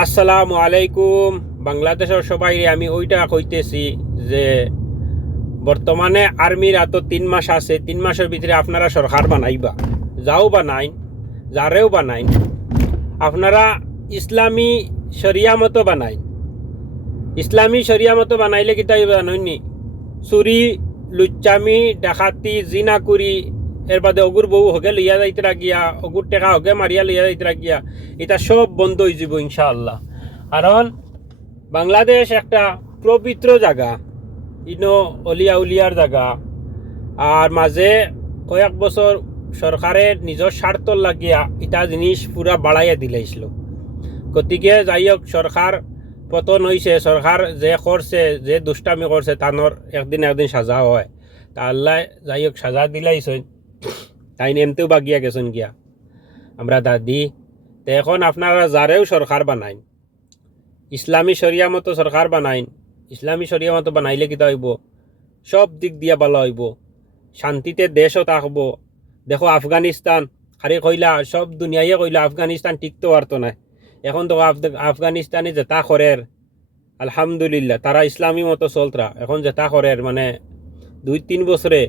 আসসালামু আলাইকুম। বাংলাদেশের সবাই আমি ওইটা কইতেছি যে বর্তমানে আর্মির এত 3 মাস আছে, 3 মাসের ভিতরে আপনারা সরকার বানাইবা, যাও বানাইন, যারেও বানাইন, আপনারা ইসলামী শরিয়া মতো বানাইন। ইসলামী শরিয়া মতো বানাইলে কি তাই জাননি, চুরি, লুচ্চামি, ডাকাতি, জিনাকুরি, এর বাদে অগুর বউ হগে লইয়া যাইতে গিয়া, অগুর টেকা হগে মারিয়া লইয়া যাইতে গিয়া, এটা সব বন্ধ হয়ে যাব ইনশাআল্লাহ। কারণ বাংলাদেশ একটা পবিত্র জায়গা, ইনো অলিয়া উলিয়ার জায়গা। আর মাঝে কয়েক বছর সরকারের নিজের স্বার্থ লাগিয়া এটা জিনিস পুরা বাড়াইয়া দিলাইছিল। গতিকে যাই হোক, সরকার পতন হয়েছে, সরকার যে করছে, যে দুষ্টামি করছে, তানোর একদিন সাজা হয়। তা আল্লাহ যাই হোক সাজা দিলাইছেন, তাই এমতেও বাগিয়া গেছেন গিয়া আমরা দাদি। তো এখন আপনারা যারেও সরকার বানাইন, ইসলামী শরিয়া মতো সরকার বানাইন। ইসলামী শরিয়া মতো বানাইলে কিতা হইব, সব দিক দিয়া ভালো হইব, শান্তিতে দেশও থাকবো। দেখো আফগানিস্তান, খালি কইলা সব দুনিয়ায় কইলা আফগানিস্তান টিকতে পারতো না। এখন তো আফগানিস্তানে যেটা করের আলহামদুলিল্লাহ, তারা ইসলামী মতো চলতরা। এখন যেটা করের মানে 2-3 বছরে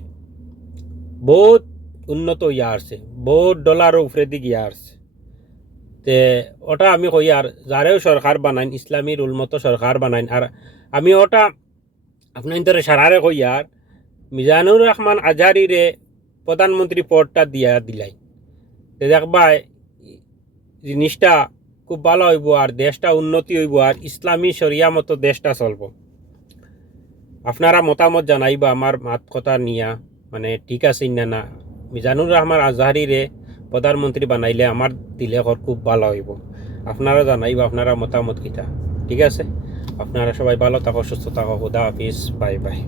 বহুত উন্নত হইয়া আসছে, বহুত ডলার উপরে দিকে গিয়া আসছে। তে ওটা আমি কই, আর যারেও সরকার বানাইন ইসলামী রুল মতো সরকার বানাইন। আর আমি ওটা আপনার সারারে কই, আর মিজানুর রহমান আজহারিরে প্রধানমন্ত্রী পদটা দিয়া দিলাই, তে দেখবা জিনিসটা খুব ভালো হইব, আর দেশটা উন্নতি হইব, আর ইসলামী শরিয়া মতো দেশটা চলব। আপনারা মতামত জানাইবা আমার মাত কথা নিয়া, মানে ঠিক আছে না না। মিজানুর রহমান আজহারিরে প্রধানমন্ত্রী বানাইলে আমার দিলে খুব ভালো হইব। আপনারা জানাইবা আপনারা মতামত কিটা। ঠিক আছে, আপনারা সবাই ভালো থাকো, সুস্থ থাকো। খুদা হাফিজ, বাই বাই।